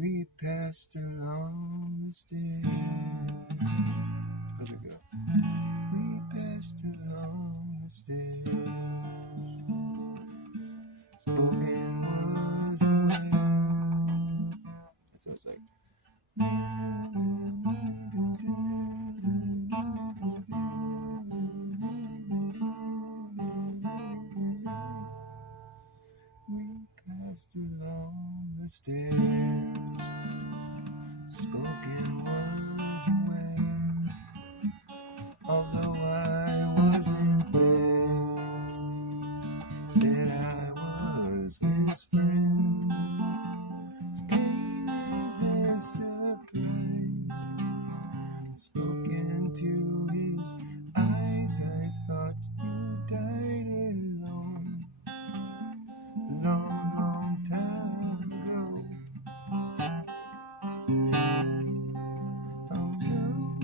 We passed along the stairs. Where'd it go? We passed along the stairs. Spoken was away. That's what it's like. We passed along the stairs. Spoken was away. Although I wasn't there, said I was his friend. Came as a surprise. Spoken to his eyes, I thought you died alone, long, long time ago. Oh no,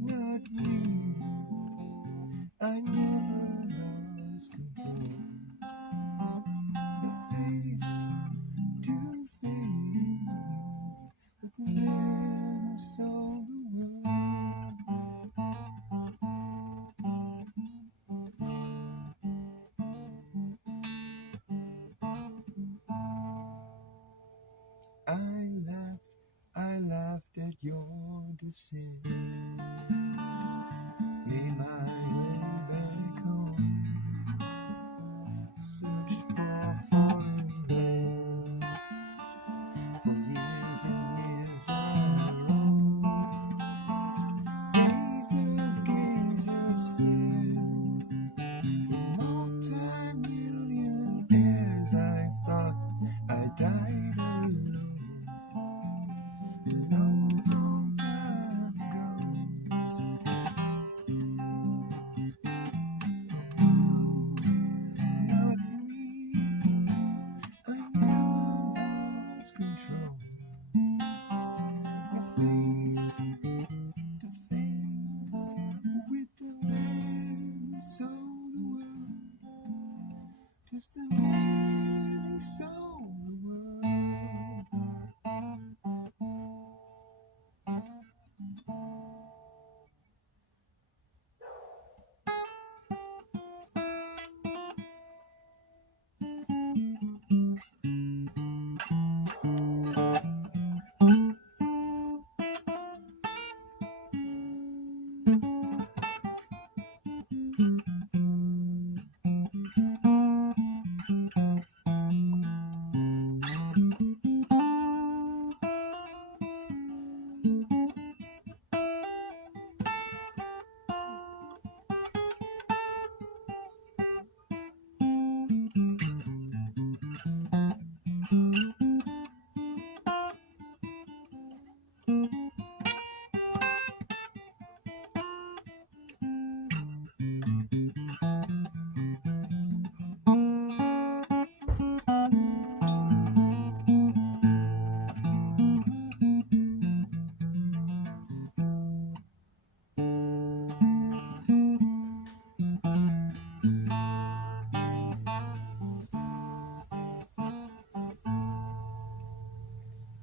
not me. I never lost control. The face to face with the man who sold the world. I laughed at your descent. Made my way back home. Searched for foreign lands. For years and years I roamed. Raised a gazer stare. With multi-millionaires, I thought I died alone. Long, long time ago. Not me. I never lost control. Your face to face with the man who sold the world. Just a man who sold the world.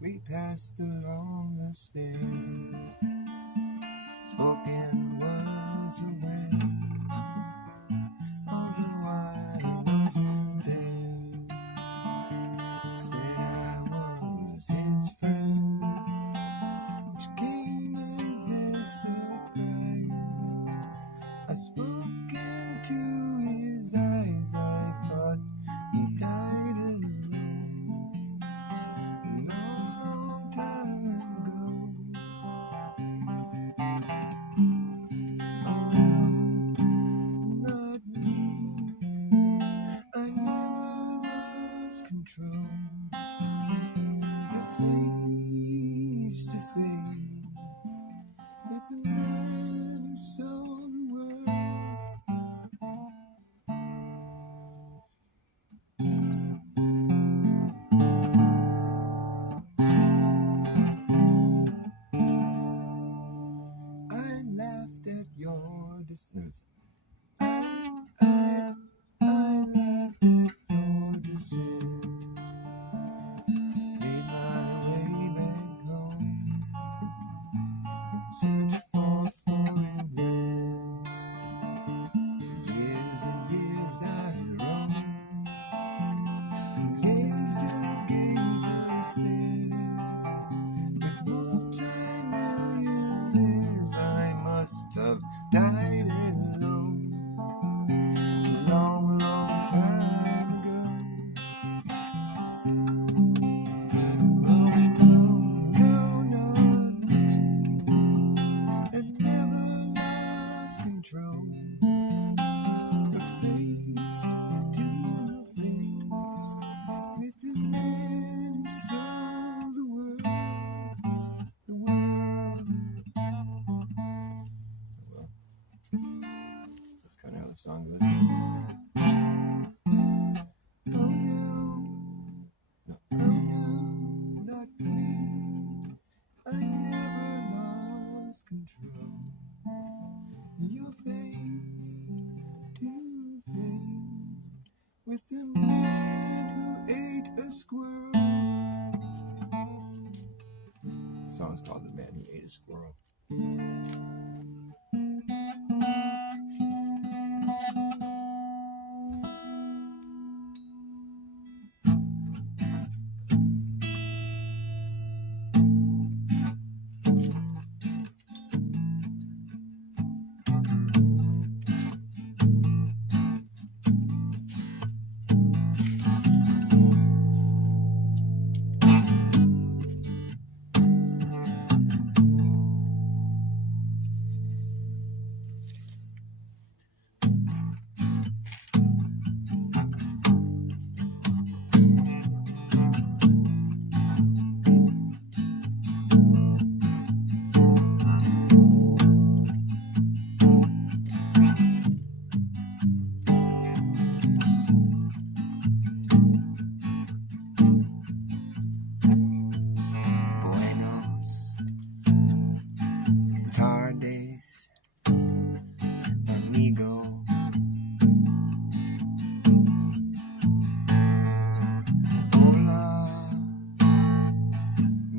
We passed along the stairs. Spoken words away. Although I wasn't there, said I was his friend, which came as a surprise. I spoken to his eyes. I thought he died alone, long, long time ago. Oh no. the song goes. Oh no, not me. I never lost control. Your face to face with the man who ate a squirrel. The song's called The Man Who Ate a Squirrel. Tardes, amigo. Hola,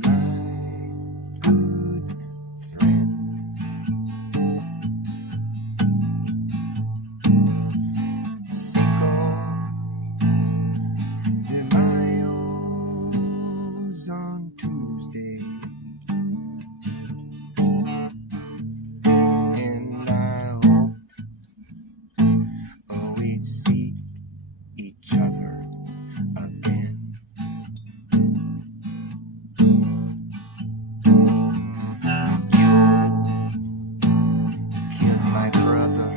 my good friend. Cinco de Mayo's on Tuesday. See each other again. You killed my brother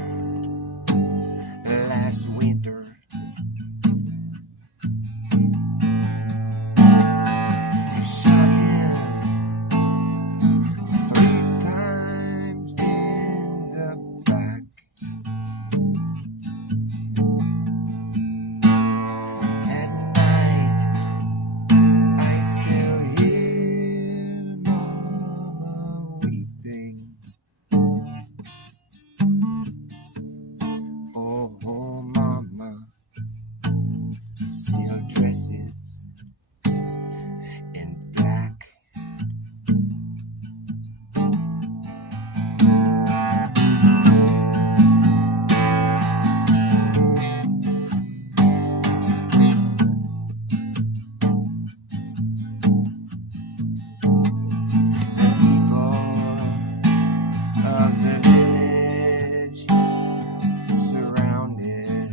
last winter. You shot him 3 times in the back. Still dresses in black. The people of the village surrounded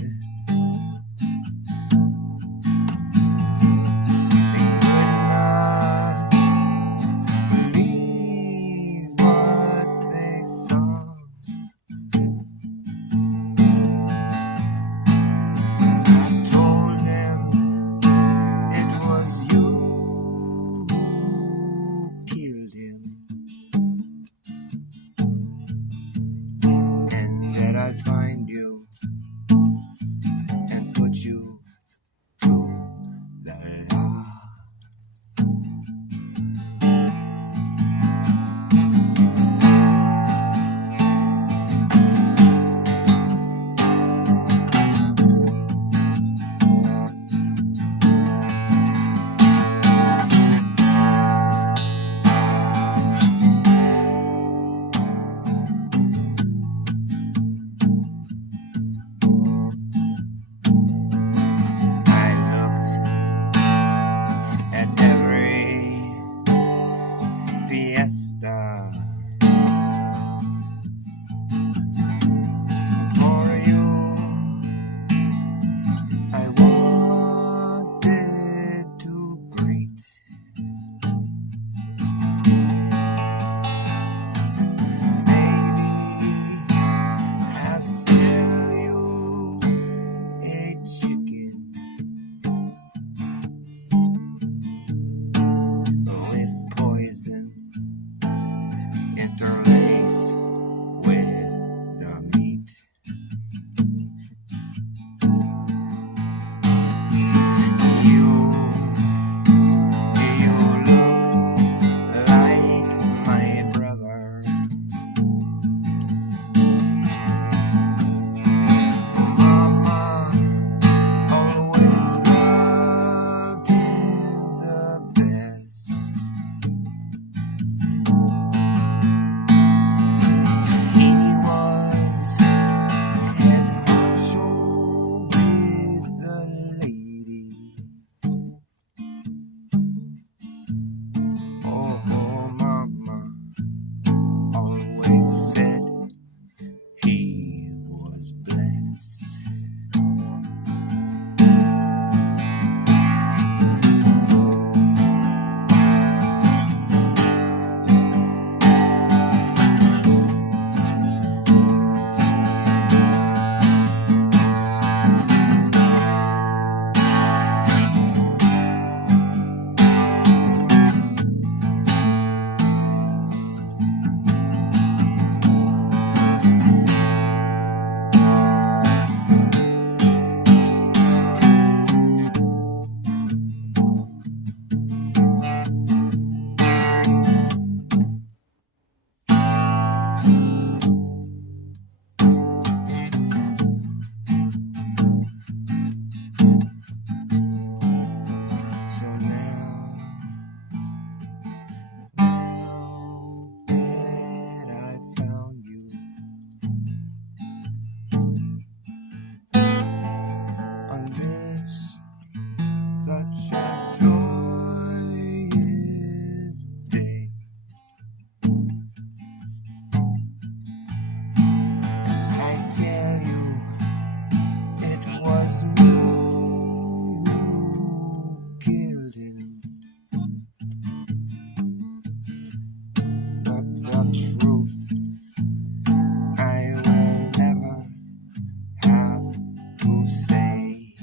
who say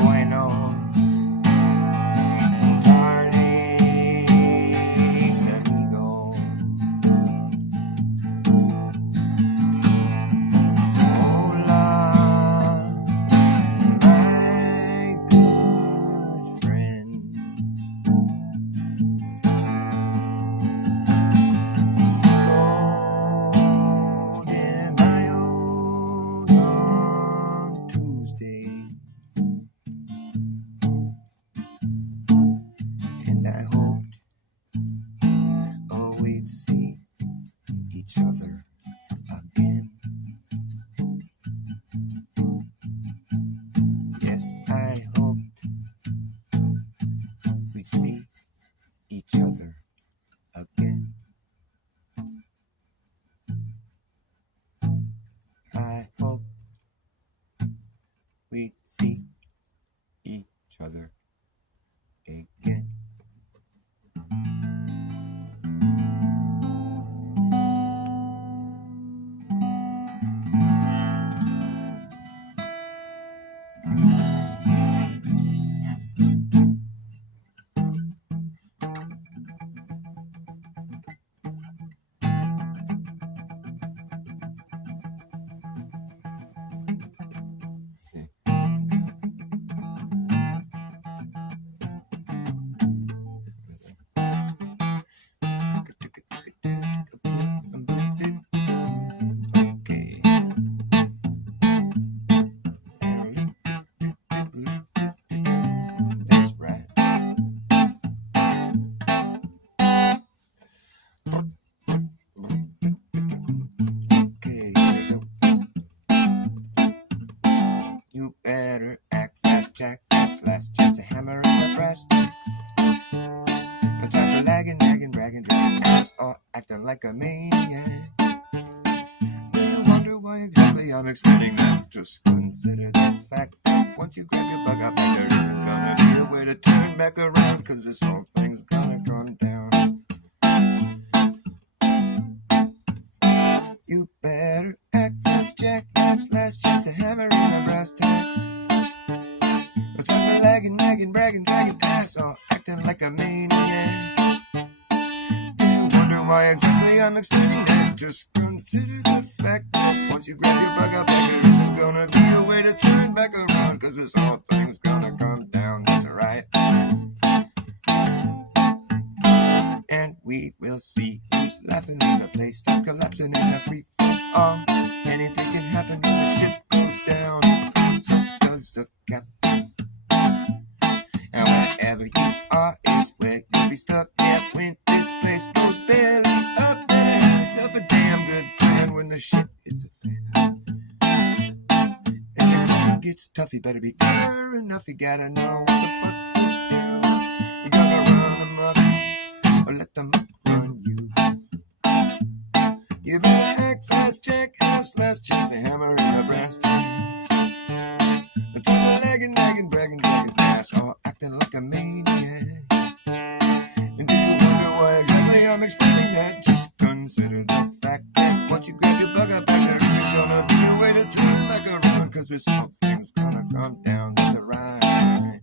buenos tardes, amigo. Hola, my good friend. Golden miles on Tuesday, and I hoped, oh, we'd see each other again. Yes, I hoped we'd see each other again. I hope we'd see each other again. That's right. Okay, here we go. You better act fast, Jack. This last chance to hammer in the brass tacks. No time for lagging, nagging, bragging, dragging ass, or acting like a maniac. Do you wonder why exactly I'm explaining that? Just consider the fact that once you grab your bug out back, there isn't gonna be a way to turn back around, cause this whole thing's gonna come down. You better act fast, Jack. This last chance to hammer in the brass tacks. No time for lagging, nagging, bragging, dragging ass, or acting like a maniac. Do you wonder why exactly I'm explaining that? Just consider the fact that once you grab your bug out back, there isn't gonna be a way to turn back around, cause this whole thing's gonna come down. That's alright. And we will see who's laughing when the place is collapsing in a free fall. Anything can happen when the ship goes down. So does the captain. And wherever you are is where you'll be stuck. Yeah, when this place goes belly up, better have yourself a damn good plan when the shit hits a fan. And when it gets tough, you better be clever enough. You gotta know what the fuck to do. You gotta run them up, or let them run you. You better act fast, jackass. Last chance to hammer in the brass tacks. The time of lagging, nagging, bragging, dragging ass, or acting like a maniac. And do you wonder why exactly I'm explaining that? Just consider the fact that once you grab your bug out back, there isn't gonna be a way to turn back around, cause this whole thing's gonna come down. That's alright.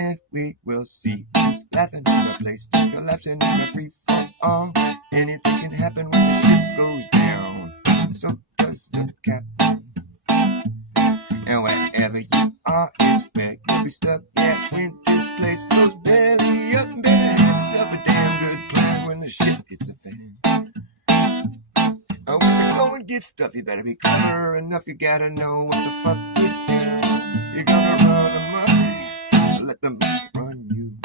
And we will see who's laughing in the place that's collapsing in a free fall. Anything can happen when the ship goes down. So does the captain. And wherever you are is where you'll be stuck. Yeah, when this place goes belly up, better have yourself a damn good plan when the shit hits a fan. When the going gets tough, you better be clever enough. You gotta know what the fuck to do. You're gonna run them up, let them run you.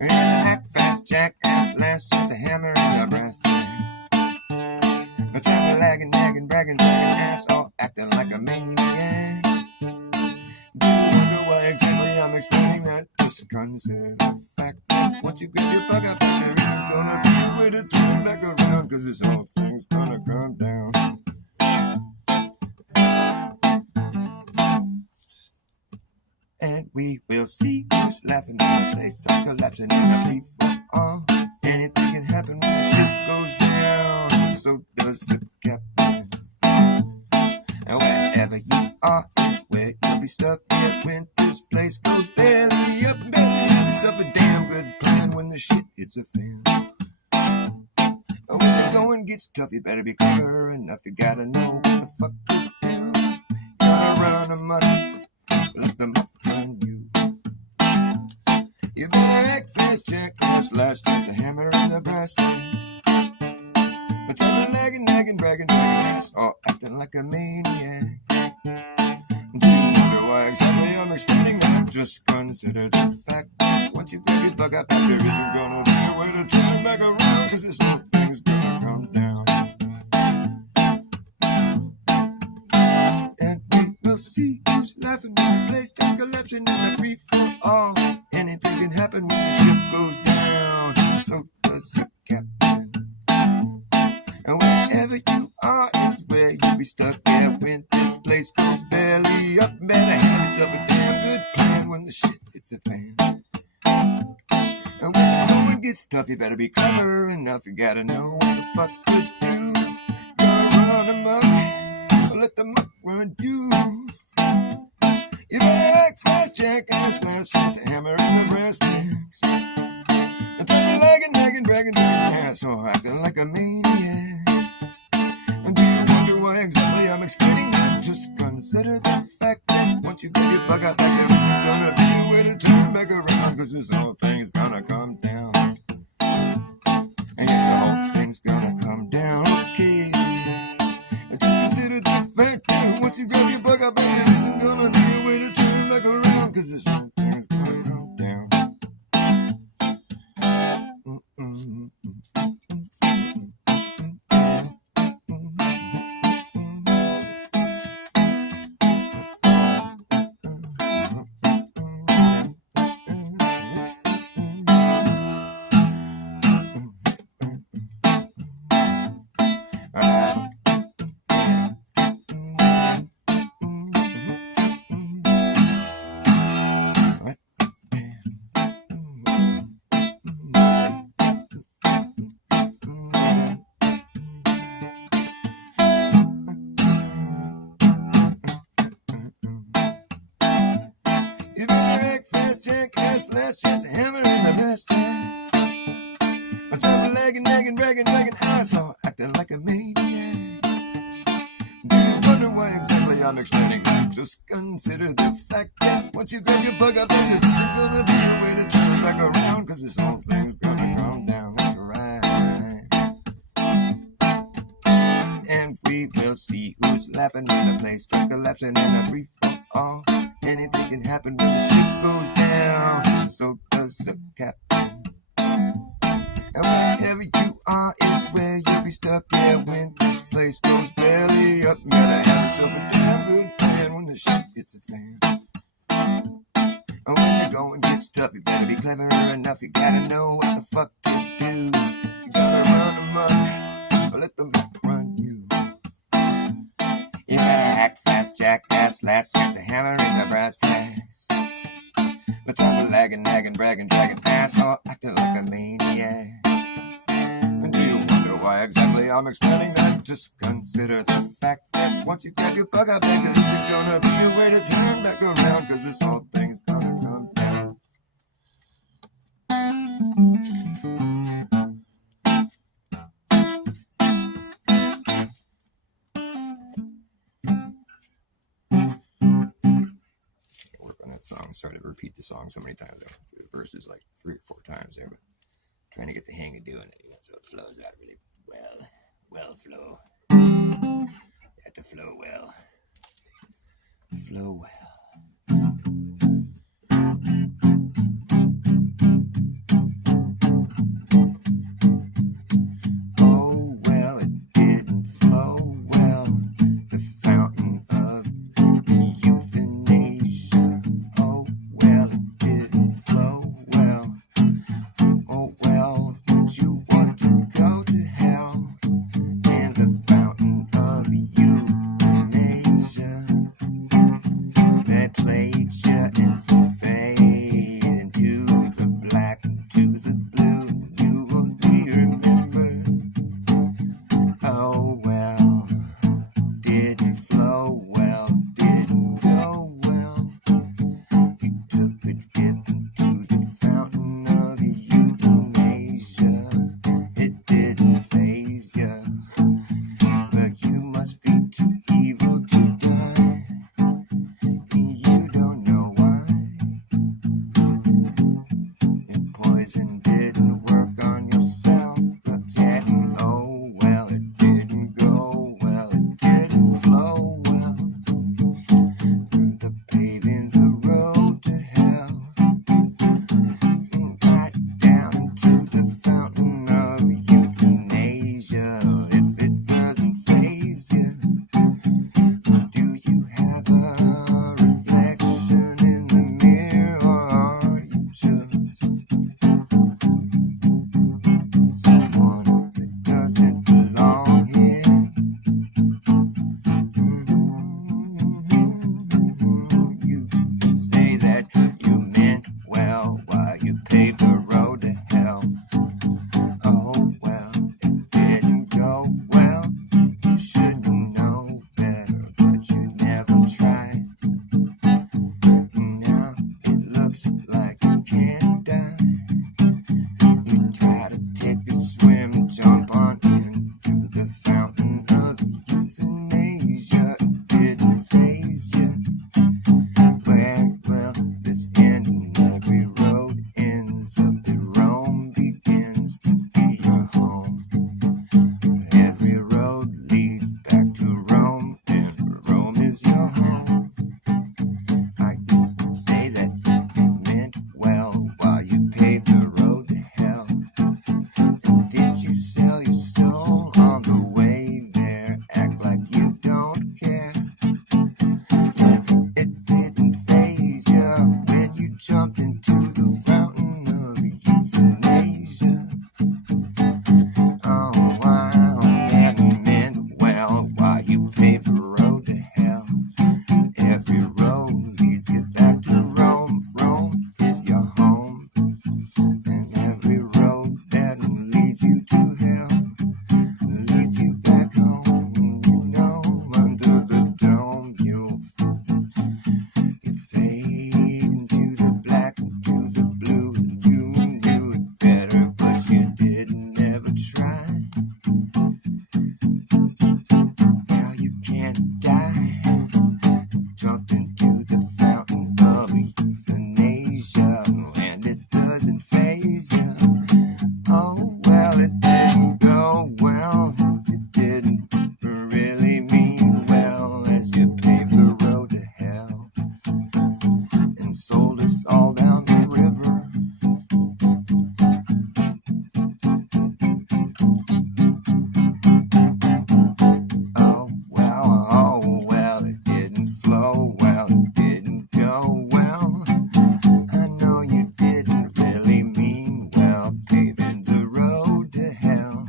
And act fast, jackass. Last chance to hammer in the brass tacks. No time for lagging, nagging, bragging, dragging ass, or acting like a maniac. Do you wonder why exactly I'm explaining that? Just consider the fact that once you grab your bug out, there isn't gonna be a way to turn back around, cause this whole thing's gonna come down. And we will see who's laughing when the place starts collapsing in a free fall. Anything can happen when the ship goes down. So does the captain. And wherever you are is where you'll be stuck. Yeah, when this place goes belly up, better have yourself a damn good plan when the shit hits a fan. When the going gets tough, you better be clever enough. You gotta know what the fuck to do. Gotta run amok, let them up run you. You better act fast, jackass, last just a hammer in the brass tacks. But you're lagging, nagging, bragging, ass, or acting like a maniac. Do you wonder why exactly I'm explaining that? Just consider the fact that once you grab your bug up, there isn't gonna be a way to turn back around, cause this whole thing's gonna come down. And we will see who's laughing when the place starts collapsing in a free for all. Anything can happen when the ship goes down. So does the captain. And wherever you are is where you'll be stuck. Yeah, when this place goes belly up, better have yourself a damn good plan when the shit hits a fan. And when the going gets tough, you better be clever enough. You gotta know what the fuck to do. Gotta run amok, or let the muck run you. You better act fast, jackass, slash, just a hammer in the breast sticks. And throw lagging, nagging, bragging, asshole, acting like a maniac. And do you wonder why exactly I'm explaining that? Just consider the fact that once you get your bug out back, there isn't gonna be a way to turn back around, cause this whole thing's gonna come down. And yeah, the whole thing's gonna come down, okay. And just consider the fact that once you grab your bug out back, there isn't gonna be a way to turn back around, cause this whole thing's gonna come down. Let's just hammer in the breast tacks. But you're lagging, nagging, bragging, asshole, acting like a maniac. Do you wonder why exactly I'm explaining? Just consider the fact that once you grab your bug up, there isn't gonna be a way to turn back around, cause this whole thing's gonna come down. That's right. And we will see who's laughing when the place starts collapsing in a free for all. Anything can happen when the ship goes down. So does the captain. And wherever you are is where you'll be stuck. Yeah, when this place goes belly up, you gotta have yourself a damn good plan when the shit hits a fan. And when the going gets tough, you better be clever enough. You gotta know what the fuck to do. You gotta run amok, or let them run you. You better act fast, jackass, last just a hammer in the brass tacks. But you're lagging, nagging, bragging, dragging, asshole, acting like a maniac. And do you wonder why exactly I'm explaining that? Just consider the fact that once you get your bug out back, there isn't gonna be a way to turn back around, cause this whole thing's gonna come down. Song. Sorry to repeat the song so many times. The verses like 3 or 4 times there, but trying to get the hang of doing it, so it flows out really well. Well, flow. You have to flow well. Flow well. Oh, well, it didn't flow well. The fountain of euthanasia. Oh, well, it didn't flow well. Oh, well, would you want to go to hell in the fountain of euthanasia? Can't you sell your soul on the way there? Act like you don't care. And it didn't faze you when you jumped into the fountain of euthanasia. Oh, wow, that meant well while you paved the road to hell. Every road leads you back to Rome. Rome is your home. And every road that leads you to hell leads you back home. You know, under the dome, you fade into the black, into the blue. You knew it better, but you didn't ever try. Now you can't die. Jumped into the fountain of euthanasia, and it doesn't faze you. Oh, well, it didn't go well. It didn't really mean well as you paved the road to hell and sold us all down the river. Oh, well, it didn't flow well, it didn't go well. I know you didn't really mean well, paving the road to hell.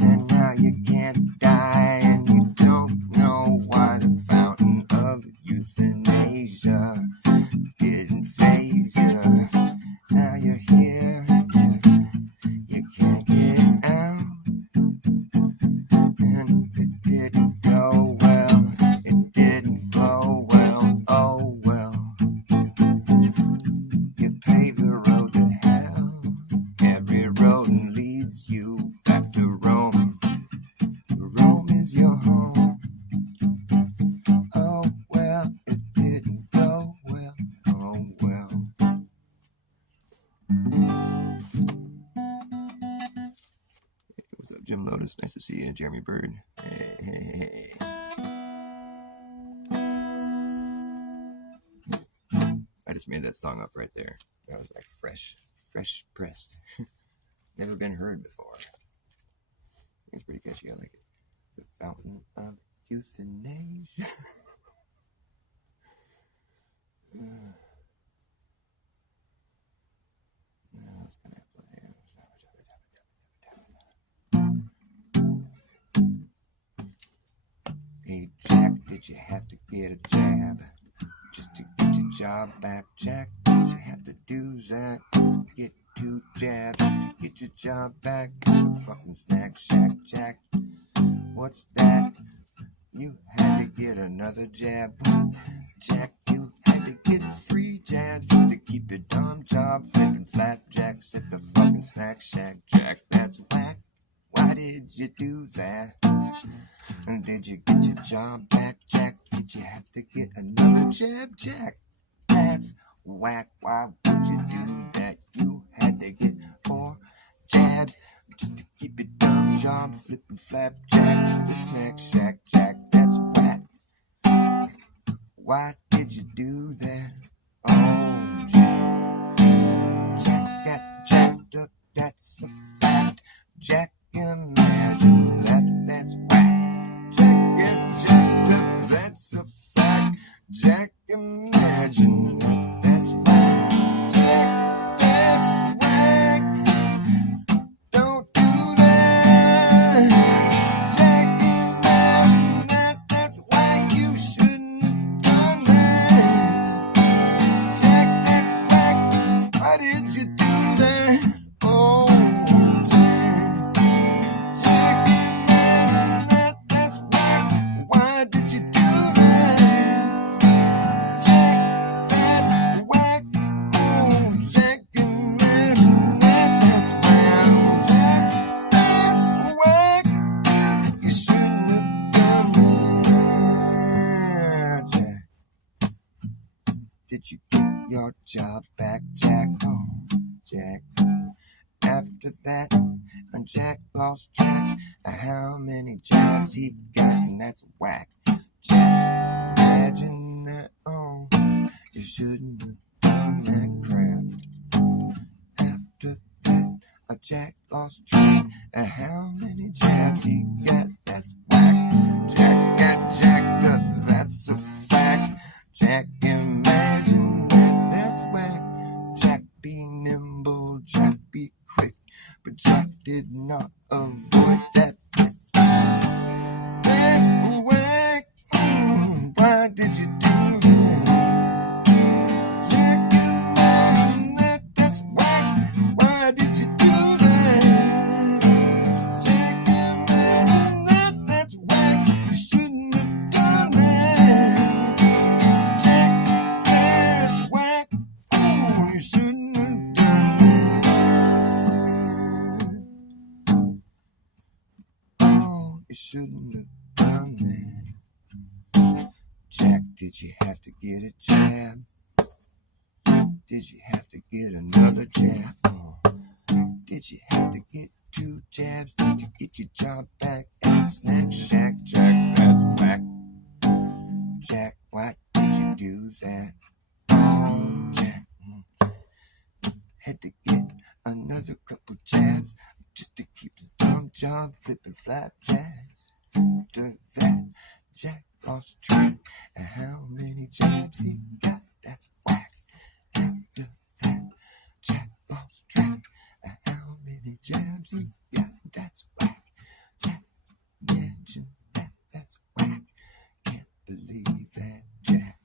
And now you can't die, and you don't know why the fountain of euthanasia didn't faze you. Now you're here, you can't get out. And it didn't go well, it didn't flow well, oh well. You paved the road to hell. Every road leads you back to Rome. Rome is your home. Oh well, it didn't go well, oh well. What's up, Jim Lotus? Nice to see you, Jeremy Bird. Hey. I just made that song up right there. That was like fresh pressed. Never been heard before. It's pretty catchy. I like it. The Fountain of Euthanasia. What else can I play? Hey Jack, did you have to get a jab just to get your job back? Jack, did you have to do that? Get 2 jabs to get your job back? The fucking snack shack, Jack. What's that? You had to get another jab. Jack, you had to get 3 jabs just to keep your dumb job flipping flapjacks at the fucking snack shack. Jack, that's whack. Why did you do that? And did you get your job back, Jack? Did you have to get another jab, Jack? That's whack. Why would you do that? You had to get 4 jabs just to keep your dumb job flipping flapjacks at the snack shack, Jack. That's whack. Why did you do that? Oh, Jack. Jack got jacked up, that's a fact. Jack, imagine that, that's whack. Jack got jacked up, that's a fact. Jack, imagine that, that's whack. Jack, that's whack. Don't do that. Jack, imagine that, that's whack. You shouldn't have done that. Jack, that's whack. Why did you do that? Oh, Jack. Jack, imagine that, that's whack. Why did you do that? Jack, that's whack. Oh, Jack, imagine that, that's whack. Jack, that's whack. You shouldn't have done that. Jack, did you get your job back, Jack? Oh, Jack. After that, and Jack lost track of how many jobs he got, and that's whack. Jack, imagine that. Oh, you shouldn't have done that crap. After that, Jack lost track And how many jabs he got, that's whack. Jack got jacked up, that's a fact. Jack imagine that, that's whack. Jack be nimble, Jack be quick, but Jack did not avoid that prick. That's whack. Why did you do that? Jack imagine that, that's whack. Why did you do that? Jack imagine that, that's whack. You shouldn't have done that. Jack, that's whack. Oh, you shouldn't have done that. Oh, you shouldn't have done that. Jack, did you have to get a jab? Did you have to get another jab? Oh. Did you have to get 2 jabs? Did you get your job back at Snack Shack? Jack, that's whack. Jack, why did you do that? Oh, Jack had to get another couple jabs just to keep his dumb job flipping flapjacks. After that, Jack lost track of how many jabs he got. That's whack. After that, Jack lost track of how many jabs he got. That's whack. Jack mentioned that. That's whack. Can't believe that, Jack.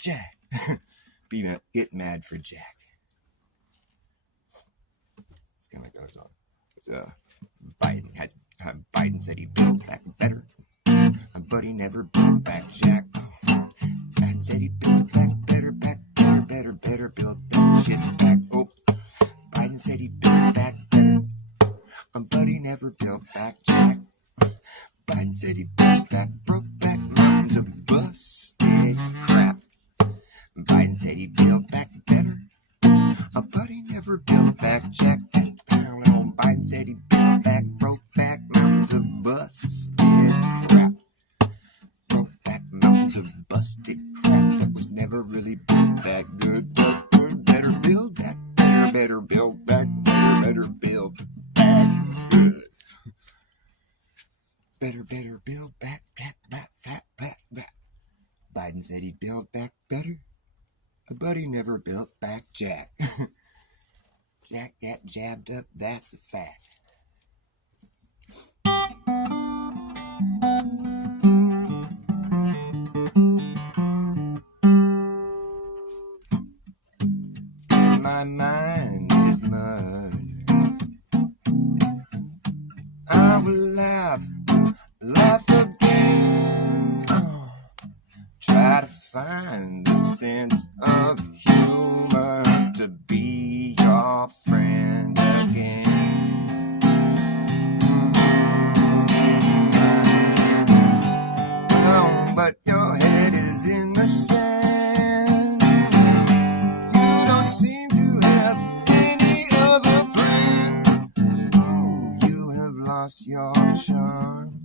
Jack. Get mad for Jack. This kind of goes on. Biden said he built back better, but he never built back Jack. Biden said he built back better, build that shit back. Oh, Biden said he built back better, but he never built back Jack. Biden said he built back, broke back mountains of busted crap. Biden said he built back better, but he never built back Jack. Biden said he built back, broke back mountains of busted crap. Broke back mountains of busted crap that was never really built back good. But good, better build back better, better build back better, better build back good. Better build back, back. Biden said he'd build back better, but he never built back Jack. Jack got jabbed up, that's a fact. My mind is mud. I will laugh again. Oh, try to find the sense of humor to be your friend again. Well, but your head is in the sand. You don't seem to have any other plan. Oh, you have lost your charm.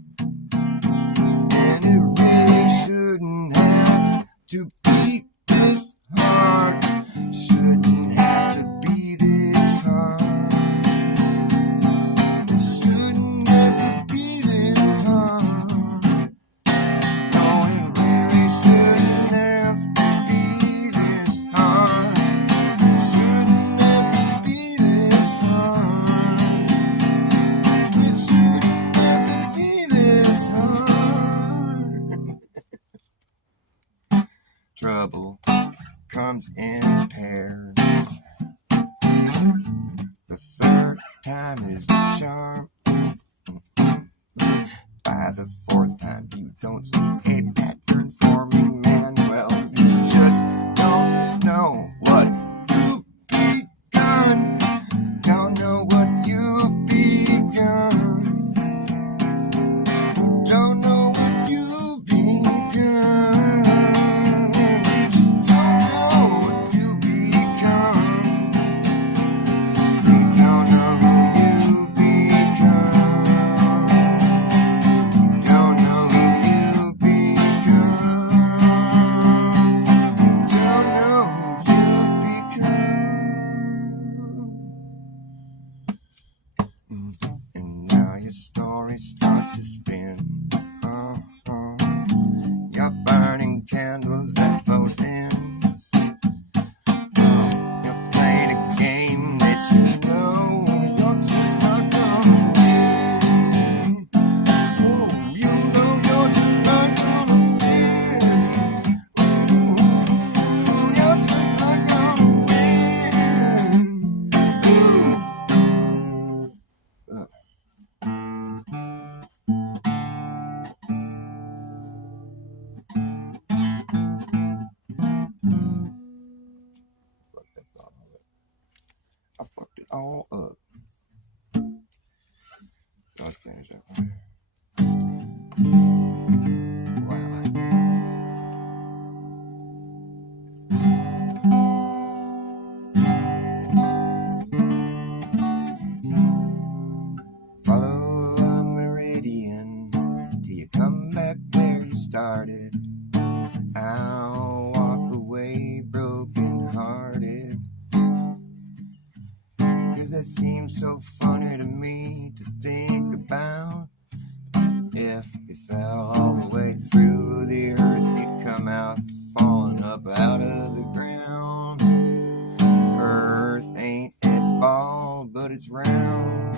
And it really shouldn't have to be this hard. Shouldn't have to be this hard. It shouldn't have to be this hard. No, it really shouldn't have to be this hard. Shouldn't have to be this hard. It shouldn't have to be this hard. Trouble comes in pairs. The third time is the charm. By the fourth time you don't see a pattern forming, man. Well, you just don't know what you've begun. Don't know what you've begun. Don't know what you've begun. Just all up. So I was playing this up. Wow. Follow a meridian till you come back where you started. I'll walk away broken hearted, 'cause it seems so funny to me to think about. If you fell all the way through the earth, you'd come out falling up out of the ground. Earth ain't it bald, but it's round.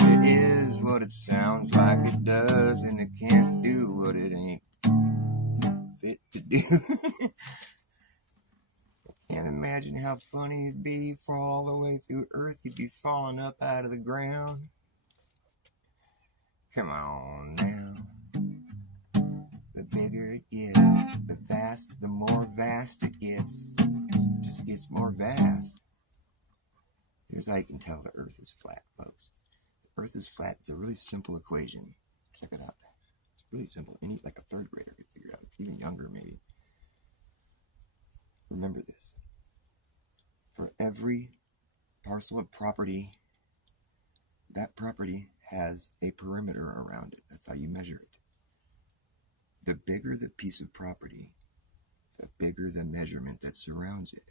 It is what it sounds like it does, and it can't do what it ain't fit to do. Can't imagine how funny it'd be. Fall all the way through Earth, you'd be falling up out of the ground. Come on now. The bigger it gets, the more vast it gets. It just gets more vast. Here's how you can tell the Earth is flat, folks. The Earth is flat. It's a really simple equation. Check it out. It's really simple. Like a third grader could figure it out, even younger maybe. Remember this. For every parcel of property, that property has a perimeter around it. That's how you measure it. The bigger the piece of property, the bigger the measurement that surrounds it.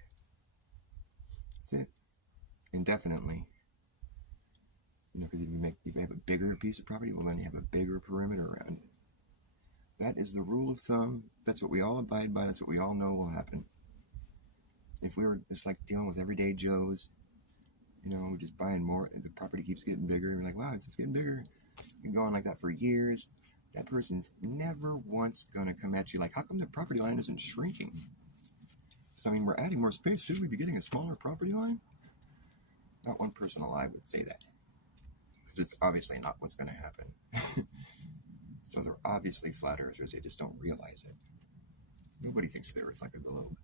That's it. Indefinitely. Because if you have a bigger piece of property, well, then you have a bigger perimeter around it. That is the rule of thumb. That's what we all abide by. That's what we all know will happen. If we were just like dealing with everyday Joes, we're just buying more, and the property keeps getting bigger, and we're like, wow, it's just getting bigger. Been going like that for years. That person's never once gonna come at you like, how come the property line isn't shrinking? So we're adding more space. Should we be getting a smaller property line? Not one person alive would say that, because it's obviously not what's gonna happen. So they're obviously flat earthers. They just don't realize it. Nobody thinks the Earth like a globe.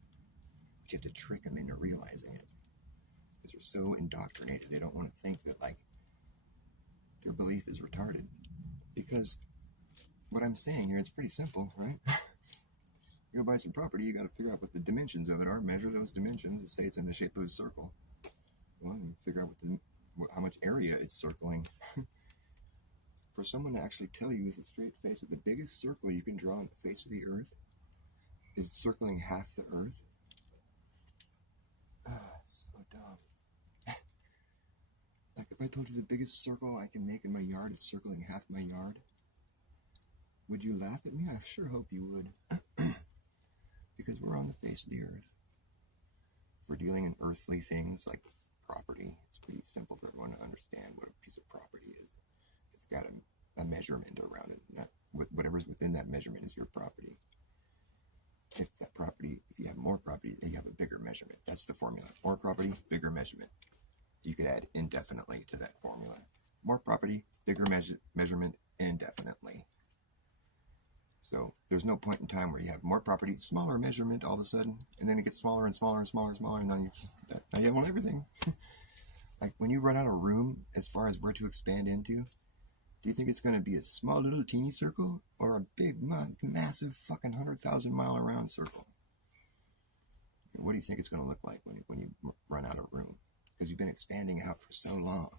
But you have to trick them into realizing it, because they're so indoctrinated. They don't want to think that their belief is retarded. Because what I'm saying here is pretty simple, right? You go buy some property, you got to figure out what the dimensions of it are, measure those dimensions. It say it's in the shape of a circle. Well, you figure out how much area it's circling. For someone to actually tell you with a straight face that the biggest circle you can draw on the face of the Earth is circling half the Earth. So dumb. Like if I told you the biggest circle I can make in my yard is circling half my yard, would you laugh at me? I sure hope you would. Because we're on the face of the Earth. If we're dealing in earthly things like property, it's pretty simple for everyone to understand what a piece of property is. It's got a measurement around it. Whatever's within that measurement is your property. If you have more property, then you have a bigger measurement. That's the formula. More property, bigger measurement. You could add indefinitely to that formula. More property, bigger measurement, indefinitely. So there's no point in time where you have more property, smaller measurement all of a sudden, and then it gets smaller and smaller and smaller and smaller, and now you want everything. Like when you run out of room as far as where to expand into, do you think it's going to be a small little teeny circle or a big, massive fucking 100,000 mile around circle? What do you think it's going to look like when you run out of room? Because you've been expanding out for so long,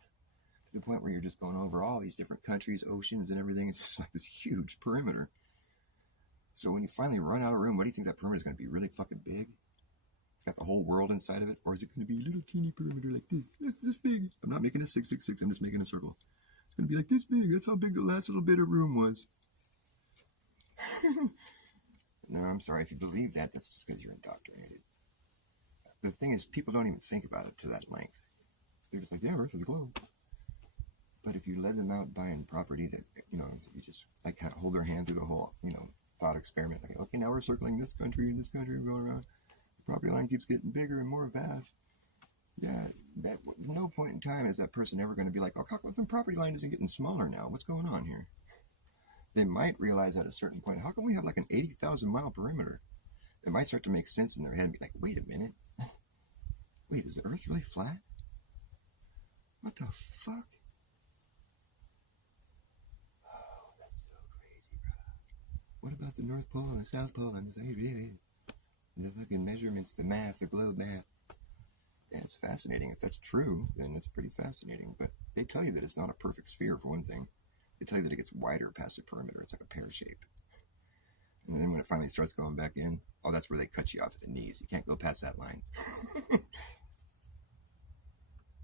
to the point where you're just going over all these different countries, oceans, and everything. It's just like this huge perimeter. So when you finally run out of room, what do you think that perimeter is going to be? Really fucking big? It's got the whole world inside of it? Or is it going to be a little teeny perimeter like this? It's this big. I'm not making a 666. I'm just making a circle. It's going to be like this big. That's how big the last little bit of room was. No, I'm sorry. If you believe that, that's just because you're indoctrinated. The thing is, people don't even think about it to that length. They're just like, yeah, Earth is a globe. But if you let them out buying property that, you just like hold their hand through the whole, thought experiment. Like, okay, now we're circling this country and this country, we're going around. The property line keeps getting bigger and more vast. Yeah, no point in time is that person ever going to be like, oh, how come the property line isn't getting smaller now? What's going on here? They might realize at a certain point, how come we have like an 80,000 mile perimeter? It might start to make sense in their head and be like, wait a minute. Wait, is the Earth really flat? What the fuck? Oh, that's so crazy, bro. What about the North Pole and the South Pole and the fucking measurements, the math, the globe math? Yeah, it's fascinating. If that's true, then it's pretty fascinating. But they tell you that it's not a perfect sphere, for one thing. They tell you that it gets wider past the perimeter. It's like a pear shape. And then when it finally starts going back in, oh, that's where they cut you off at the knees. You can't go past that line.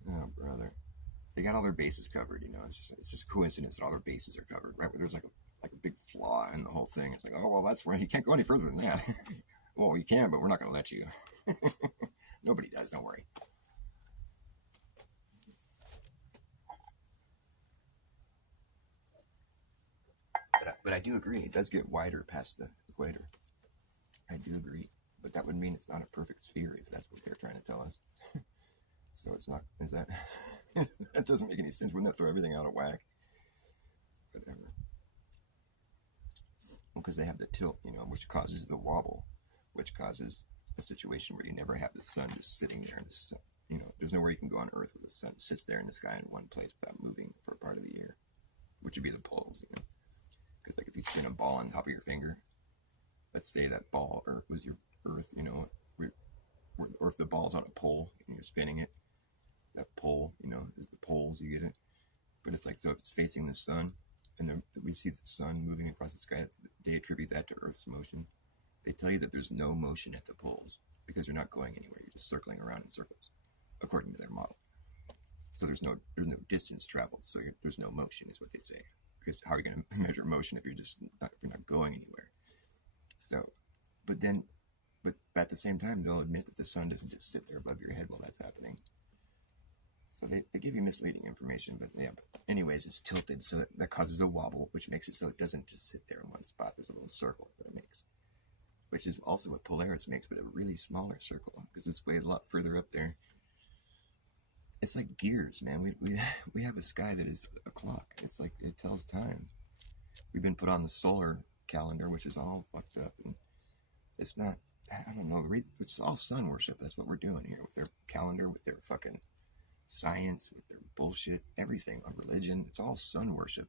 Oh, brother. They got all their bases covered, you know. It's just a coincidence that all their bases are covered, right? Where there's like a big flaw in the whole thing. It's like, oh, well, that's where you can't go any further than that. Well, you can, but we're not going to let you. Nobody does, don't worry. But I do agree. It does get wider past the equator. I do agree. But that would mean it's not a perfect sphere if that's what they're trying to tell us. So it's not, is that, that doesn't make any sense. Wouldn't that throw everything out of whack? Whatever. Well, because they have the tilt, you know, which causes the wobble, which causes a situation where you never have the sun just sitting there in the sun. You know, there's nowhere you can go on Earth where the sun sits there in the sky in one place without moving for a part of the year, which would be the poles, you know. Because like if you spin a ball on top of your finger, let's say that ball was your Earth, you know, or if the ball's on a pole and you're spinning it, that pole, you know, is the poles, you get it. But it's like, so if it's facing the sun, and we see the sun moving across the sky, they attribute that to Earth's motion. They tell you that there's no motion at the poles because you're not going anywhere. You're just circling around in circles, according to their model. So there's no distance traveled. So there's no motion, is what they say. Because how are you going to measure motion if you're not going anywhere? So, but at the same time, they'll admit that the sun doesn't just sit there above your head while that's happening. So they give you misleading information, but yeah. But anyways, it's tilted, so that causes a wobble, which makes it so it doesn't just sit there in one spot. There's a little circle that it makes, which is also what Polaris makes, but a really smaller circle because it's way a lot further up there. It's like gears, man. We have a sky that is a clock. It's like it tells time. We've been put on the solar calendar, which is all fucked up, and it's not. I don't know. It's all sun worship. That's what we're doing here with their calendar, with their fucking science, with their bullshit, everything, on religion. It's all sun worship.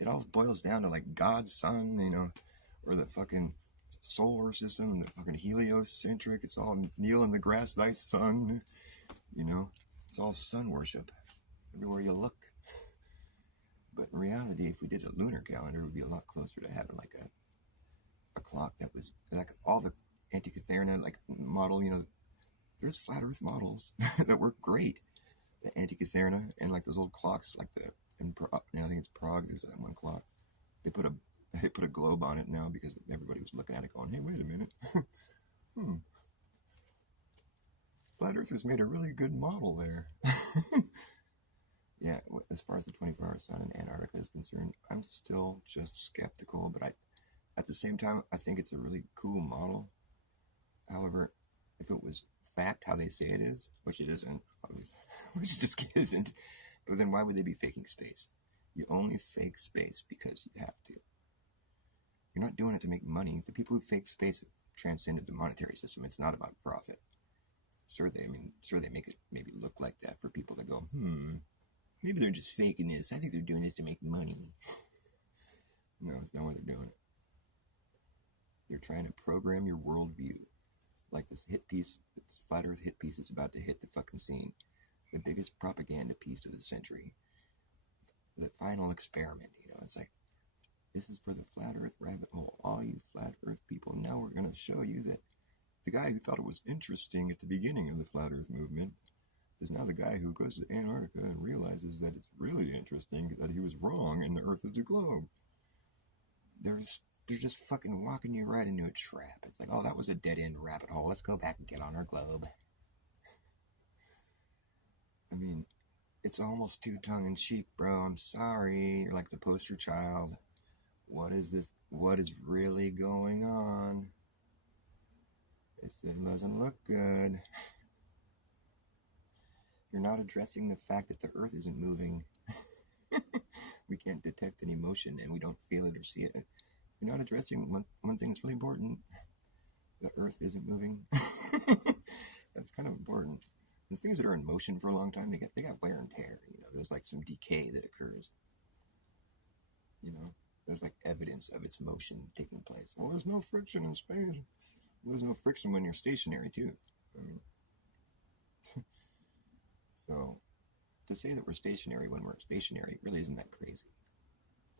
It all boils down to like God's sun, you know, or the fucking solar system, the fucking heliocentric. It's all kneel in the grass, thy sun, you know. It's all sun worship everywhere you look. But in reality, if we did a lunar calendar, it would be a lot closer to having like a clock that was like all the Antikythera like model, you know. There's flat Earth models that work great. The Antikythera and like those old clocks, like I think it's Prague. There's that one clock. They put a globe on it now because everybody was looking at it, going, "Hey, wait a minute, flat Earthers made a really good model there." Yeah, as far as the 24-hour sun in Antarctica is concerned, I'm still just skeptical. But at the same time, I think it's a really cool model. However, if it was fact how they say it is, which it isn't, which just isn't, but then why would they be faking space? You only fake space because you have to. You're not doing it to make money. The people who fake space transcended the monetary system. It's not about profit. Sure, they make it maybe look like that for people that go, maybe they're just faking this. I think they're doing this to make money. No, it's not why they're doing it. They're trying to program your worldview. Like this hit piece, this Flat Earth hit piece is about to hit the fucking scene. The biggest propaganda piece of the century. The final experiment, you know, it's like, this is for the Flat Earth rabbit hole. All you Flat Earth people, now we're going to show you that the guy who thought it was interesting at the beginning of the Flat Earth movement is now the guy who goes to Antarctica and realizes that it's really interesting, that he was wrong and the Earth is a globe. They're just fucking walking you right into a trap. It's like, oh, that was a dead-end rabbit hole. Let's go back and get on our globe. I mean, it's almost too tongue-in-cheek, bro. I'm sorry. You're like the poster child. What is this? What is really going on? It doesn't look good. You're not addressing the fact that the Earth isn't moving. We can't detect any motion and we don't feel it or see it. You're not addressing one thing that's really important. The Earth isn't moving. That's kind of important. the things that are in motion for a long time, they got wear and tear. There's like some decay that occurs. There's like evidence of its motion taking place. Well, there's no friction in space. There's no friction when you're stationary too. I mean, so to say that we're stationary when we're stationary really isn't that crazy.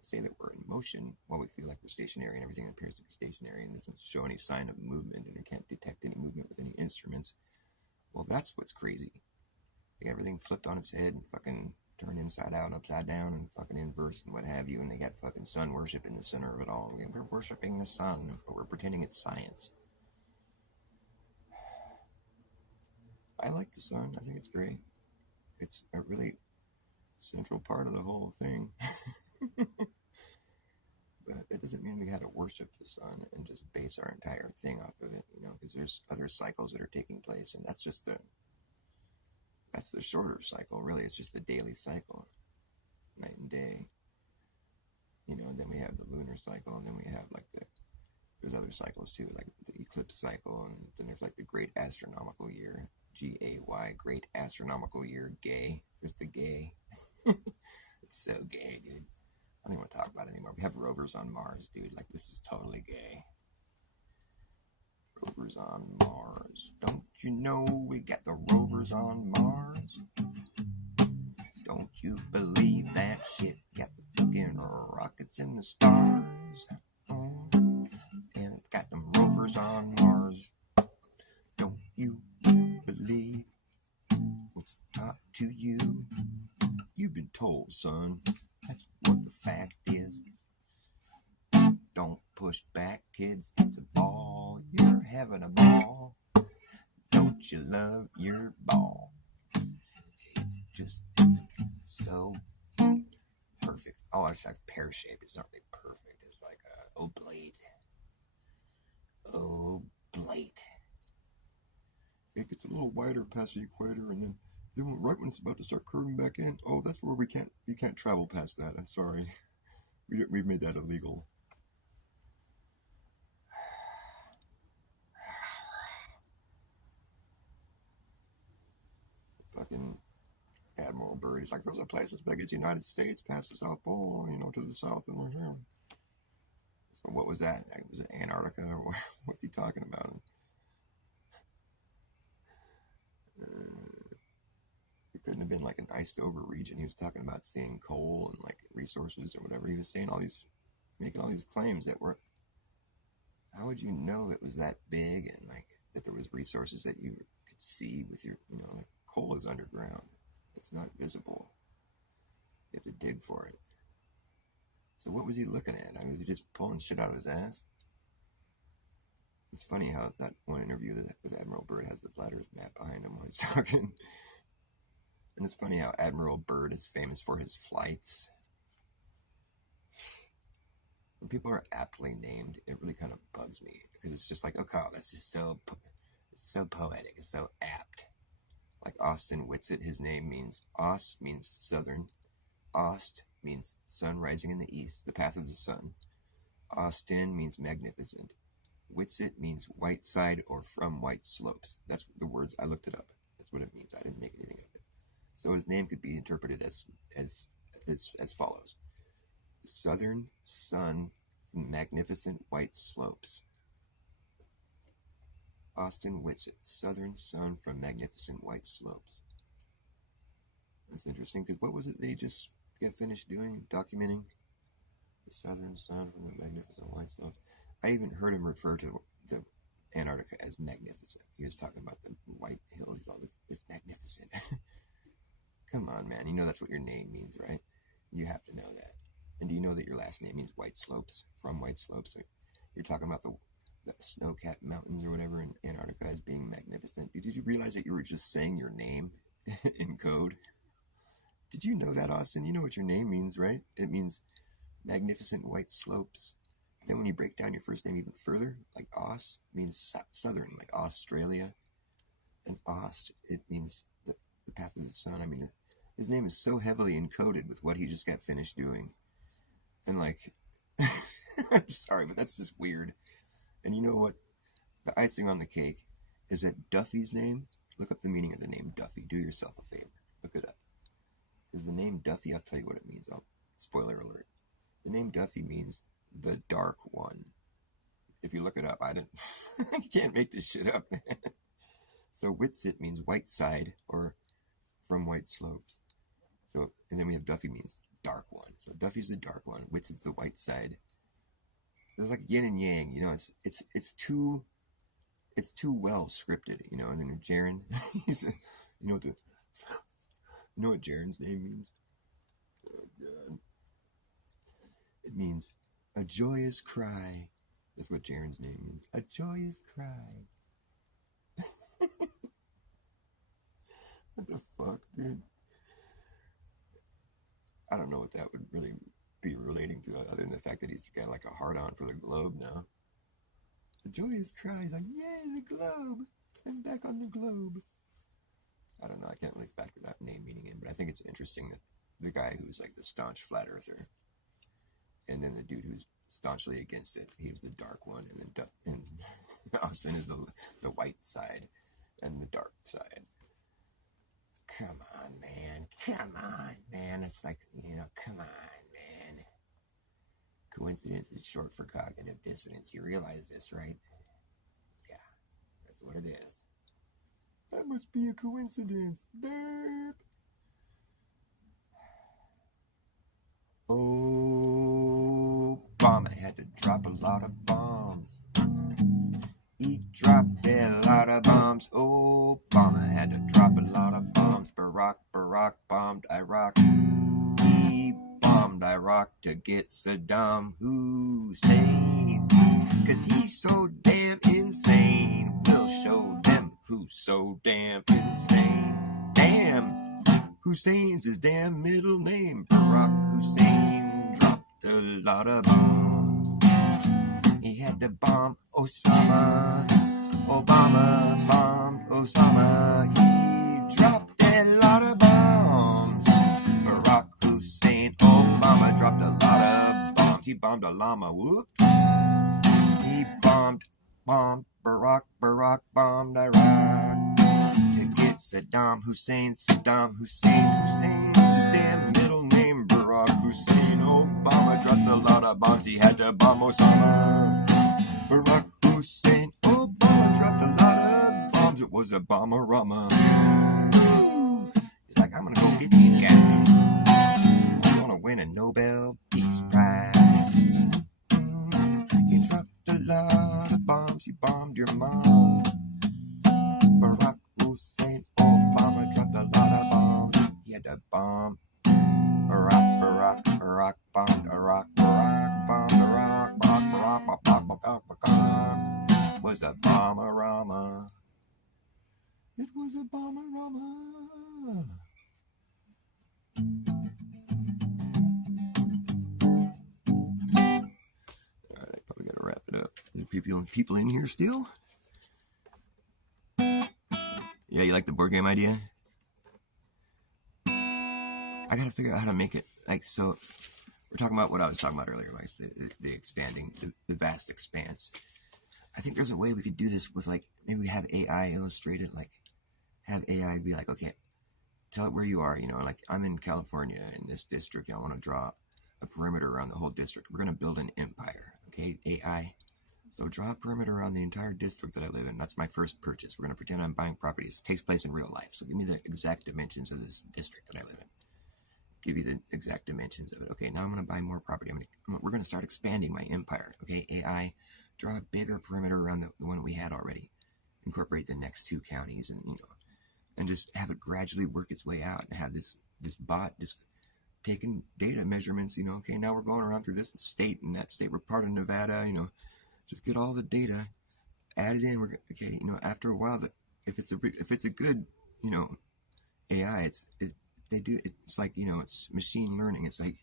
To say that we're in motion while we feel like we're stationary and everything appears to be stationary and doesn't show any sign of movement and we can't detect any movement with any instruments, well, that's what's crazy. They got everything flipped on its head and fucking turned inside out, upside down, and fucking inverse and what have you, and they got fucking sun worship in the center of it all. We're worshiping the sun, but we're pretending it's science. I like the sun. I think it's great. It's a really central part of the whole thing. But it doesn't mean we got to worship the sun and just base our entire thing off of it, because there's other cycles that are taking place, and that's the shorter cycle, really. It's just the daily cycle, night and day. And then we have the lunar cycle, and then we have there's other cycles too, like the eclipse cycle, and then there's like the Great Astronomical Year, GAY, Great Astronomical Year, gay. There's the gay. It's so gay, dude. I don't even want to talk about it anymore. We have rovers on Mars, dude. Like, this is totally gay. Rovers on Mars. Don't you know we got the rovers on Mars? Don't you believe that shit? Got the fucking rockets in the stars. And got them rovers on Mars. Don't you believe what's taught to you? You've been told, son. That's what the fact is. Don't push back, kids. It's a ball. You're having a ball. Don't you love your ball? It's just so perfect. Oh, it's like pear shaped. It's not really perfect. It's like a oblate. Oblate. It gets a little wider past the equator, and then right when it's about to start curving back in, that's where you can't travel past that. I'm sorry. We've made that illegal. Fucking Admiral Byrd, he's like, there's a place as big as the United States past the South Pole, to the south, and we're here. So what was that? Was it Antarctica, or what's he talking about? It couldn't have been like an iced over region. He was talking about seeing coal and like resources or whatever. He was saying making all these claims that were, how would you know it was that big and like that there was resources that you could see with your, like coal is underground. It's not visible. You have to dig for it. So what was he looking at? Was he just pulling shit out of his ass? It's funny how that one interview with Admiral Byrd has the flat Earth map behind him while he's talking. And it's funny how Admiral Byrd is famous for his flights. When people are aptly named, it really kind of bugs me. Because it's just like, that's just so poetic. It's so apt. Like Austin Whitsitt, his name means, Aus means southern. Ost means sun rising in the east, the path of the sun. Austin means magnificent. Whitsitt means white side or from white slopes. That's the words. I looked it up. That's what it means. I didn't make anything of it. So his name could be interpreted as follows: Southern sun, magnificent white slopes. Austin Whitsitt, Southern sun from magnificent white slopes. That's interesting, because what was it that he just got finished doing, documenting? The southern sun from the magnificent white slopes. I even heard him refer to the Antarctica as magnificent. He was talking about the white hills. He's all, it's magnificent. Come on, man. You know that's what your name means, right? You have to know that. And do you know that your last name means white slopes, from white slopes? You're talking about the snow-capped mountains or whatever in Antarctica as being magnificent. Did you realize that you were just saying your name in code? Did you know that, Austin? You know what your name means, right? It means magnificent white slopes. Then when you break down your first name even further, like Aus means southern, like Australia. And Ost, it means the path of the sun. I mean, his name is so heavily encoded with what he just got finished doing. And like, I'm sorry, but that's just weird. And you know what? The icing on the cake is that Duffy's name Look up the meaning of the name Duffy. Do yourself a favor. Look it up. Because the name Duffy, I'll tell you what it means. Spoiler alert. The name Duffy means the Dark One. If you look it up, I can't make this shit up, man. So Witsit means white side or from white slopes. So, and then we have Duffy means dark one. So Duffy's the dark one. Witsit's the white side. There's like yin and yang, you know. It's too well scripted, you know. And then Jaren, you know what Jaren's name means? Oh God, it means a joyous cry. That's what Jaren's name means. A joyous cry. What the fuck, dude? I don't know what that would really be relating to, other than the fact that he's got like a hard on for the globe now. A joyous cry. He's like, yay, the globe! I'm back on the globe. I don't know. I can't really factor that name meaning in, but I think it's interesting that the guy who's like the staunch flat earther, and then the dude who's staunchly against it, he was the dark one, and then Austin is the white side and the dark side. Come on, man. Come on, man. It's like, you know, come on, man. Coincidence is short for cognitive dissonance. You realize this, right? Yeah, that's what it is. That must be a coincidence. Derp. Obama had to drop a lot of bombs. He dropped a lot of bombs. Obama had to drop a lot of bombs. Barack bombed Iraq. He bombed Iraq to get Saddam Hussein. 'Cause he's so damn insane. We'll show them who's so damn insane. Damn, Hussein's his damn middle name. Barack Hussein dropped a lot of bombs. He had to bomb Osama. Obama bombed Osama. He dropped a lot of bombs. Barack Hussein Obama dropped a lot of bombs. He bombed a llama. Whoops. He bombed Barack bombed Iraq to get Saddam Hussein. Hussein's his damn middle name. Barack Hussein Obama dropped a lot of bombs. He had to bomb Osama. Barack Hussein Obama dropped a lot of bombs. It was a bomber-rama. He's like, I'm gonna go get these guys. I'm gonna win a Nobel Peace Prize. He dropped a lot of bombs. He bombed your mom. Barack Hussein Obama dropped a lot of bombs. He had to bomb Barack bombed Iraq. Barack bombed Iraq. Barack was a bomber-rama. It was a bomber-rama. Alright, probably gotta wrap it up. Is there people in here still? Yeah, you like the board game idea? I gotta figure out how to make it, like, so we're talking about what I was talking about earlier, like the expanding, the vast expanse. I think there's a way we could do this with, like, maybe we have AI illustrated, like, have AI be like, okay, tell it where you are, you know, like, I'm in California in this district, and I want to draw a perimeter around the whole district. We're going to build an empire, okay, AI. So draw a perimeter around the entire district that I live in. That's my first purchase. We're going to pretend I'm buying properties. It takes place in real life. So give me the exact dimensions of this district that I live in. Give you the exact dimensions of it. Okay, now I'm going to buy more property. We're going to start expanding my empire. Okay, AI, draw a bigger perimeter around the one we had already. Incorporate the next 2 counties, and, you know, and just have it gradually work its way out, and have this bot just taking data measurements. You know, okay, now we're going around through this state and that state. We're part of Nevada. You know, just get all the data, add it in. Okay, you know, after a while, if it's a good, you know, AI, it's like, you know, it's machine learning. It's like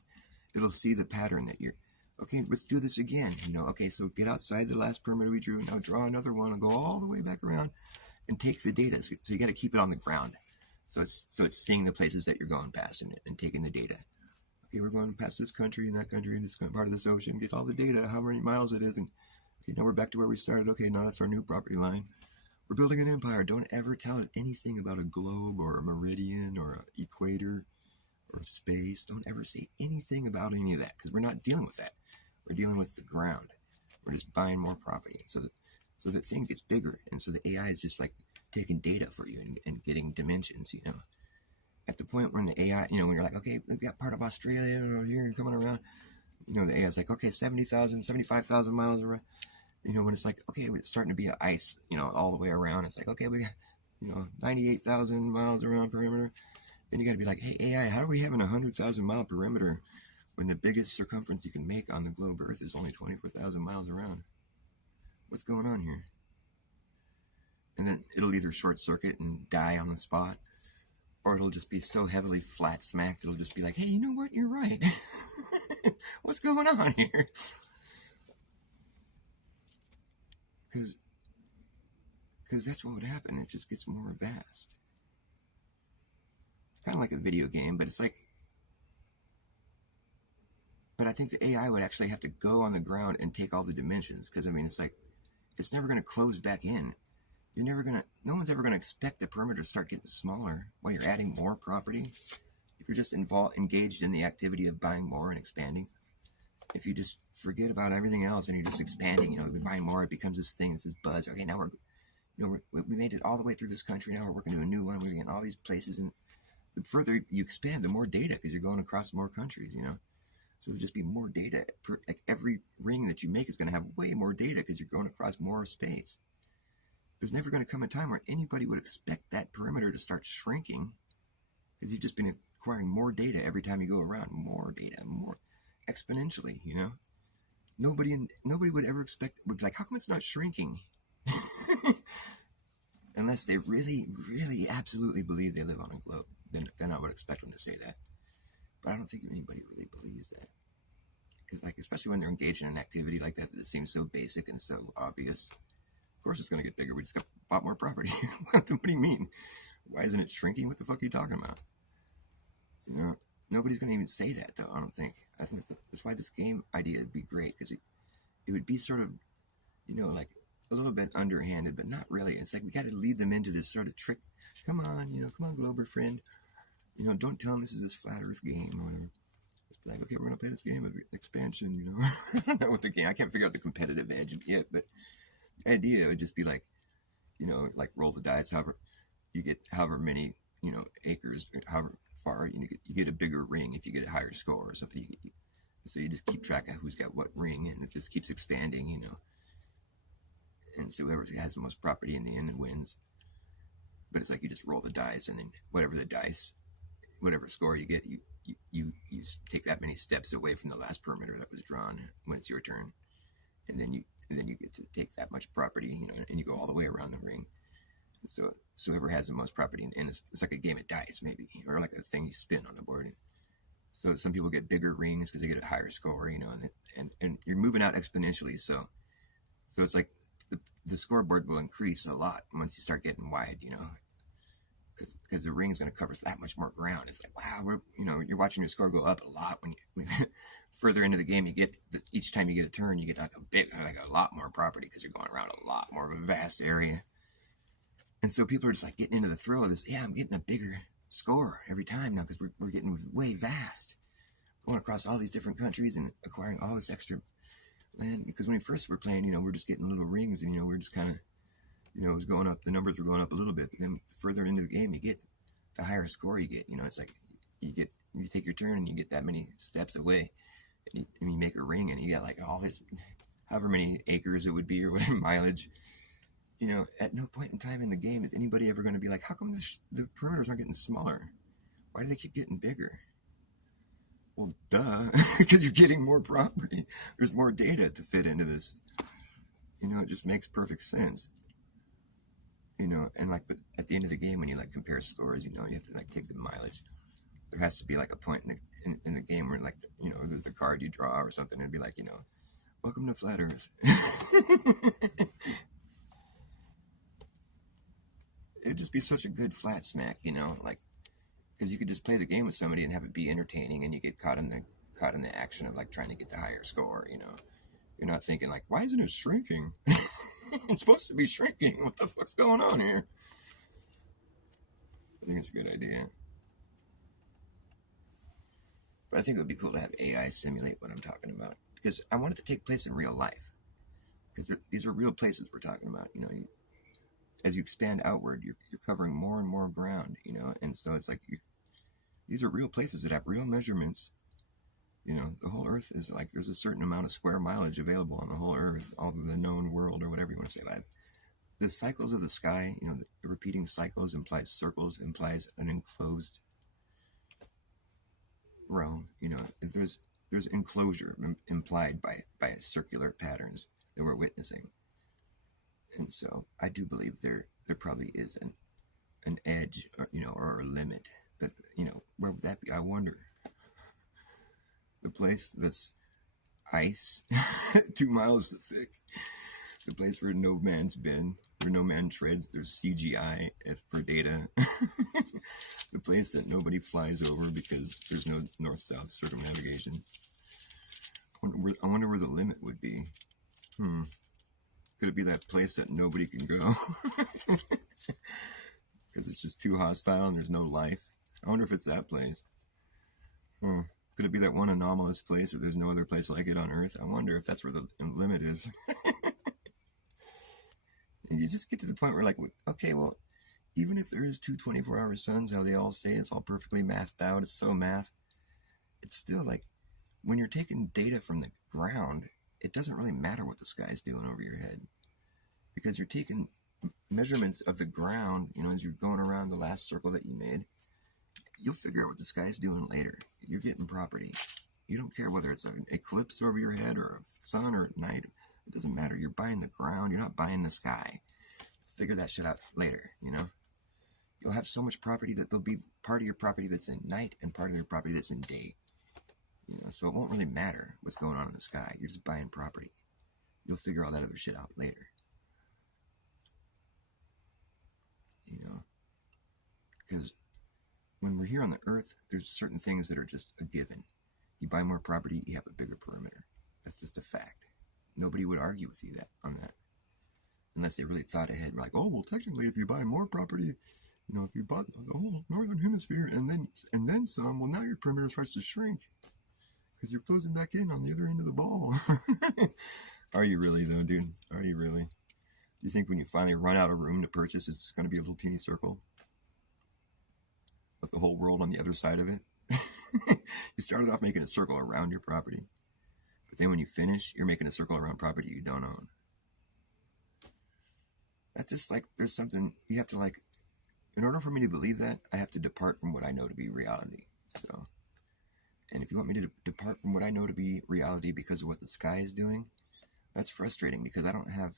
it'll see the pattern that you're, okay, let's do this again. You know, okay, so get outside the last perimeter we drew. Now draw another one and go all the way back around and take the data. So you got to keep it on the ground. So it's seeing the places that you're going past and taking the data. Okay, we're going past this country and that country and this part of this ocean. Get all the data, how many miles it is, and okay, now we're back to where we started. Okay, now that's our new property line. we're building an empire. Don't ever tell it anything about a globe or a meridian or an equator or space. Don't ever say anything about any of that, because we're not dealing with that. We're dealing with the ground. We're just buying more property. So the thing gets bigger. And so the AI is just like taking data for you and getting dimensions, you know. At the point when the AI, you know, when you're like, okay, we've got part of Australia over here and coming around, you know, the AI is like, okay, 70,000, 75,000 miles around. You know, when it's like, okay, it's starting to be ice, you know, all the way around. It's like, okay, we got, you know, 98,000 miles around perimeter. Then you got to be like, hey, AI, how are we having a 100,000 mile perimeter when the biggest circumference you can make on the globe Earth is only 24,000 miles around? What's going on here? And then it'll either short circuit and die on the spot, or it'll just be so heavily flat smacked, it'll just be like, hey, you know what? You're right. What's going on here? Because that's what would happen. It just gets more vast. It's kind of like a video game, but it's like, but I think the AI would actually have to go on the ground and take all the dimensions, because I mean, it's like, it's never going to close back in. You're never going to, no one's ever going to expect the perimeter to start getting smaller while you're adding more property. If you're just engaged in the activity of buying more and expanding, if you just forget about everything else and you're just expanding, you know, we're buying more, it becomes this thing, this buzz. Okay, now we made it all the way through this country. Now we're working to a new one. We're getting all these places, and the further you expand, the more data, because you're going across more countries, you know. So there'll just be more data. Like every ring that you make is going to have way more data because you're going across more space. There's never going to come a time where anybody would expect that perimeter to start shrinking, because you've just been acquiring more data every time you go around. More data, more exponentially, you know. Nobody would ever expect, would be like, how come it's not shrinking? Unless they really, really absolutely believe they live on a globe, then I would expect them to say that. But I don't think anybody really believes that. Because, like, especially when they're engaged in an activity like that seems so basic and so obvious. Of course it's going to get bigger. We just got bought more property. What do you mean? Why isn't it shrinking? What the fuck are you talking about? You know, nobody's going to even say that, though, I don't think. I think that's why this game idea would be great, because it would be sort of, you know, like a little bit underhanded, but not really. It's like we got to lead them into this sort of trick. Come on, you know, come on, Glober friend. You know, don't tell them this is this flat Earth game or whatever. Just be like, okay, we're going to play this game of expansion, you know. I don't know what the game, I can't figure out the competitive edge yet, but the idea would just be like, you know, like roll the dice, however you get however many, you know, acres, however far, you get a bigger ring if you get a higher score or something. So you just keep track of who's got what ring, and it just keeps expanding, you know. And so whoever has the most property in the end wins. But it's like you just roll the dice, and then whatever score you get, you take that many steps away from the last perimeter that was drawn when it's your turn, and then you get to take that much property, you know, and you go all the way around the ring. And so whoever has the most property, and it's like a game of dice maybe, or like a thing you spin on the board. So some people get bigger rings because they get a higher score, you know, and you're moving out exponentially. So it's like the scoreboard will increase a lot once you start getting wide, you know, because the ring is going to cover that much more ground. It's like, wow, you're watching your score go up a lot when further into the game you get. Each time you get a turn, you get like a lot more property because you're going around a lot more of a vast area. And so people are just like getting into the thrill of this. Yeah, I'm getting a bigger score every time now because we're getting way vast, going across all these different countries and acquiring all this extra land. Because when we first were playing, you know, we're just getting little rings, and you know, we're just kind of, you know, it was going up. The numbers were going up a little bit, but then further into the game you get, the higher score you get. You know, it's like you take your turn and you get that many steps away, and you make a ring, and you got like all this, however many acres it would be or whatever mileage. You know, at no point in time in the game is anybody ever going to be like, how come the perimeters aren't getting smaller? Why do they keep getting bigger? Well, duh, because you're getting more property. There's more data to fit into this. You know, it just makes perfect sense. You know, and like, but at the end of the game, when you like compare scores, you know, you have to like take the mileage. There has to be like a point in the game where, like, you know, there's a card you draw or something, and it'd be like, you know, welcome to Flat Earth. It'd just be such a good flat smack, you know, like, because you could just play the game with somebody and have it be entertaining, and you get caught in the action of like trying to get the higher score. You know, you're not thinking like, why isn't it shrinking? It's supposed to be shrinking. What the fuck's going on here? I think it's a good idea. But I think it would be cool to have AI simulate what I'm talking about, because I want it to take place in real life. Because these are real places we're talking about. As you expand outward, you're covering more and more ground. And so it's like these are real places that have real measurements. The whole Earth is like there's a certain amount of square mileage available on the whole Earth, all of the known world, or whatever you want to say about it. The cycles of the sky, the repeating cycles implies circles, implies an enclosed realm. There's enclosure implied by circular patterns that we're witnessing. And so I do believe there probably is an edge, or a limit. But where would that be? I wonder. The place that's ice, 2 miles thick. The place where no man's been, where no man treads. There's CGI for data. The place that nobody flies over because there's no north-south circumnavigation. I wonder where the limit would be. Could it be that place that nobody can go? Because it's just too hostile and there's no life. I wonder if it's that place. Could it be that one anomalous place that there's no other place like it on Earth? I wonder if that's where the limit is. And you just get to the point where, like, okay, well, even if there is 2 24-hour suns, how they all say it's all perfectly mathed out, it's so math, it's still like, when you're taking data from the ground, it doesn't really matter what the sky's doing over your head. Because you're taking measurements of the ground, as you're going around the last circle that you made, you'll figure out what the sky's doing later. You're getting property. You don't care whether it's an eclipse over your head or a sun or night. It doesn't matter. You're buying the ground. You're not buying the sky. Figure that shit out later, You'll have so much property that there'll be part of your property that's in night and part of your property that's in day. So it won't really matter what's going on in the sky. You're just buying property. You'll figure all that other shit out later. Because when we're here on the Earth, there's certain things that are just a given. You buy more property, you have a bigger perimeter. That's just a fact. Nobody would argue with you on that. Unless they really thought ahead. Like, oh, well, technically, if you buy more property, if you bought the whole northern hemisphere and then some, well, now your perimeter starts to shrink. Because you're closing back in on the other end of the ball. Are you really, though, dude? Are you really? Do you think when you finally run out of room to purchase, it's going to be a little teeny circle? With the whole world on the other side of it? You started off making a circle around your property. But then when you finish, you're making a circle around property you don't own. That's just like, there's something, you have to like, in order for me to believe that, I have to depart from what I know to be reality. So, and if you want me to depart from what I know to be reality because of what the sky is doing, that's frustrating because I don't have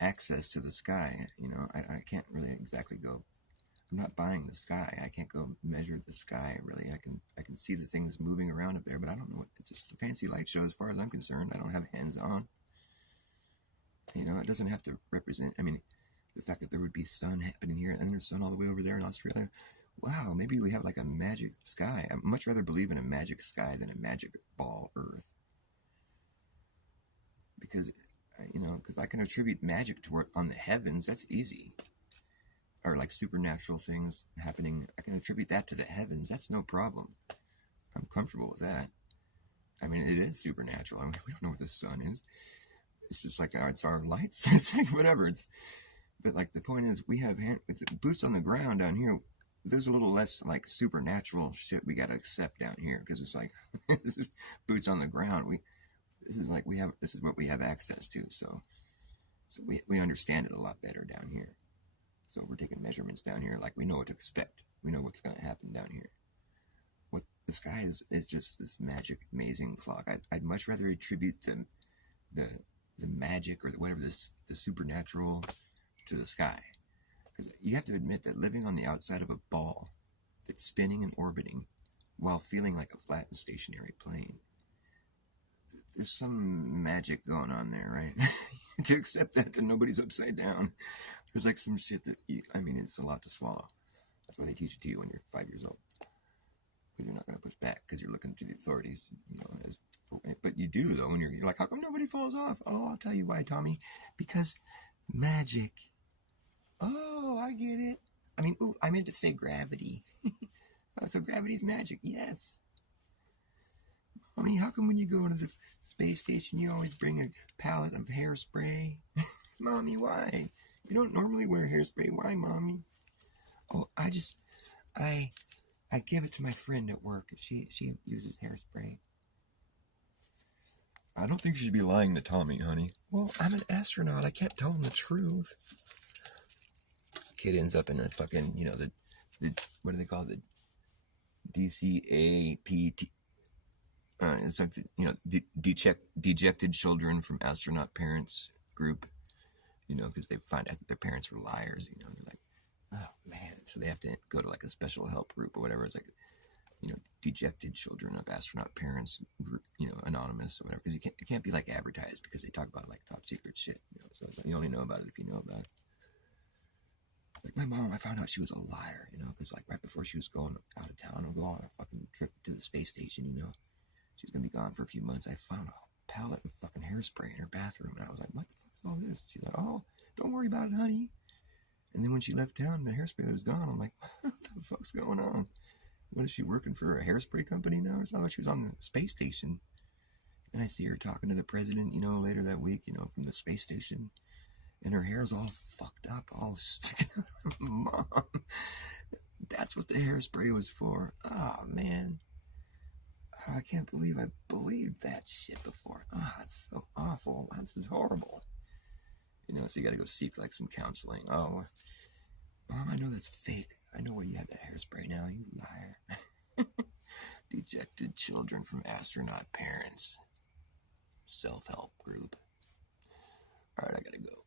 access to the sky. I can't really exactly go, I'm not buying the sky. I can't go measure the sky, really. I can see the things moving around up there, but I don't know what, it's just a fancy light show as far as I'm concerned. I don't have hands on. It doesn't have to represent, the fact that there would be sun happening here and there's sun all the way over there in Australia. Wow, maybe we have like a magic sky. I'd much rather believe in a magic sky than a magic ball Earth. Because I can attribute magic to on the heavens. That's easy. Or like supernatural things happening. I can attribute that to the heavens. That's no problem. I'm comfortable with that. It is supernatural. We don't know what the sun is. It's just like, it's our lights. It's like, whatever. But like, the point is, we have it's boots on the ground down here. There's a little less like supernatural shit we got to accept down here. Because it's like, this is boots on the ground. This is what we have access to. So we understand it a lot better down here. So we're taking measurements down here, like we know what to expect. We know what's going to happen down here. What the sky is just this magic, amazing clock. I'd much rather attribute the magic or whatever the supernatural to the sky, because you have to admit that living on the outside of a ball that's spinning and orbiting while feeling like a flat and stationary plane, there's some magic going on there, right? To accept that nobody's upside down. There's like some shit that, it's a lot to swallow. That's why they teach it to you when you're 5 years old. Because you're not going to push back, because you're looking to the authorities, but you do, though, when you're like, how come nobody falls off? Oh, I'll tell you why, Tommy. Because Magic. Oh, I get it. I mean, ooh, I meant to say gravity. Oh, so gravity's magic, yes. I mean, how come when you go to the space station you always bring a pallet of hairspray? Mommy, why? You don't normally wear hairspray. Why, Mommy? Oh, I give it to my friend at work. She uses hairspray. I don't think you should be lying to Tommy, honey. Well, I'm an astronaut. I can't tell him the truth. Kid ends up in a fucking, the what do they call it? The DCAPT. It's like dejected children from astronaut parents group. Because they find out their parents were liars. They're like, oh man, so they have to go to like a special help group or whatever. It's like, dejected children of astronaut parents group, anonymous or whatever. Because it can't be like advertised because they talk about like top secret shit. So it's like you only know about it if you know about it. Like my mom, I found out she was a liar. Because like right before she was going out of town or go on a fucking trip to the space station, she was gonna be gone for a few months. I found a pallet of fucking hairspray in her bathroom, and I was like, "What the fuck is all this?" She's like, "Oh, don't worry about it, honey." And then when she left town, the hairspray was gone. I'm like, "What the fuck's going on? What is she working for a hairspray company now or something?" She was on the space station, and I see her talking to the president, later that week, from the space station, and her hair's all fucked up, all sticking out. Mom, that's what the hairspray was for. Oh man. I can't believe I believed that shit before. That's so awful. This is horrible. So you gotta go seek like some counseling. Oh, Mom, I know that's fake. I know where you had that hairspray now, you liar. Dejected children from astronaut parents. Self-help group. Alright, I gotta go.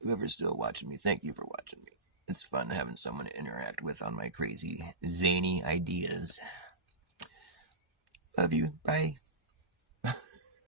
Whoever's still watching me, thank you for watching me. It's fun having someone to interact with on my crazy, zany ideas. Love you. Bye.